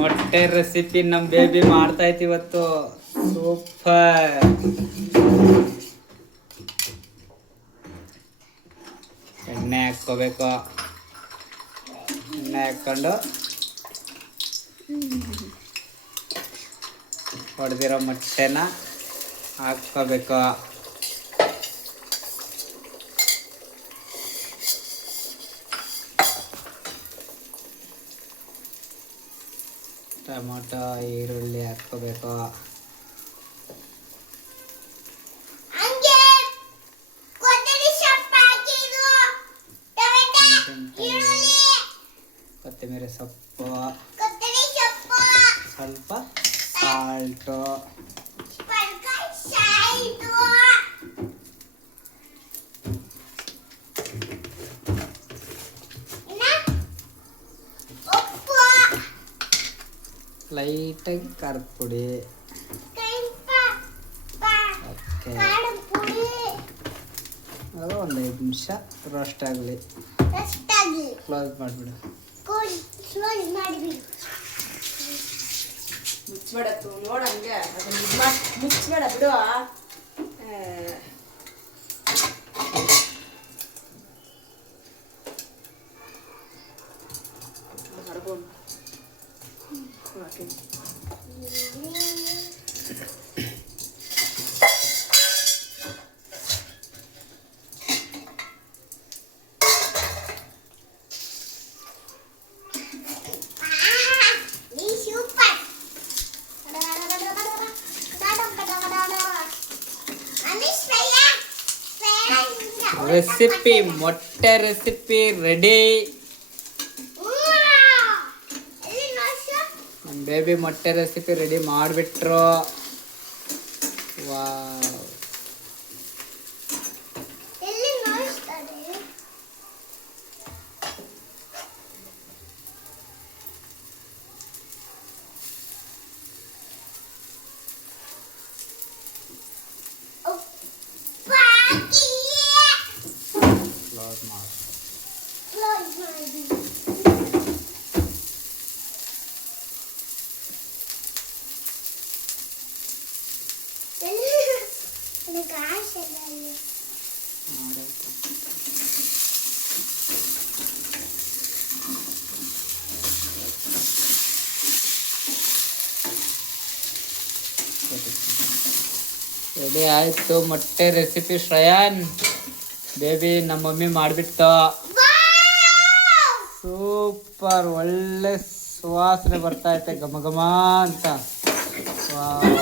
ಮೊಟ್ಟೆ ರೆಸಿಪಿ ನಮ್ಮ ಬೇಬಿ ಮಾಡ್ತಾ ಐತಿ ಇವತ್ತು. ಸೂಪರ್. ಎಣ್ಣೆ ಹಾಕ್ಕೋಬೇಕು. ಎಣ್ಣೆ ಹಾಕ್ಕೊಂಡು ಹೊಡೆದಿರೋ ಮೊಟ್ಟೆನ ಹಾಕ್ಕೋಬೇಕು. ಟೊಮೊಟೊ ಈರುಳ್ಳಿ ಹಾಕ್ಕೋಬೇಕು. ಕೊತ್ತಂಬರಿ ಸೊಪ್ಪು, ಸ್ವಲ್ಪ ಸಾಲ್ಟು, ಲೈಟಾಗಿ ಖಾರದ ಪುಡಿ. ಓಕೆ, ಅದು ಒಂದು 5 ನಿಮಿಷ ರೋಸ್ಟ್ ಆಗಲಿ. ಕ್ಲೋಸ್ ಮಾಡಿಬಿಡು. ಮುಚ್ಚಬೇಡತ್ತು ನೋಡಂಗೆ, ಅದನ್ನ ಮುಚ್ಚಬೇಡ ಬಿಡು. ರೆಸಿಪಿ ಮೊಟ್ಟೆ ರೆಸಿಪಿ ರೆಡಿ. ನಮ್ಮ ಬೇಬಿ ಮೊಟ್ಟೆ ರೆಸಿಪಿ ರೆಡಿ ಮಾಡಿಬಿಟ್ರು. ವಾವ್, ಕ್ಲೋಸ್ ಮಾಡಿ. ರೆಡಿ ಆಯಿತು ಮೊಟ್ಟೆ ರೆಸಿಪಿ. ಶ್ರೇಯಾನ್ ಬೇಬಿ ನಮ್ಮ ಮಮ್ಮಿ ಮಾಡಿಬಿಟ್ಟು. ಸೂಪರ್, ಒಳ್ಳೆ ಸುವಾಸನೆ ಬರ್ತಾ ಐತೆ ಘಮ ಘಮ ಅಂತ. ವಾವ್.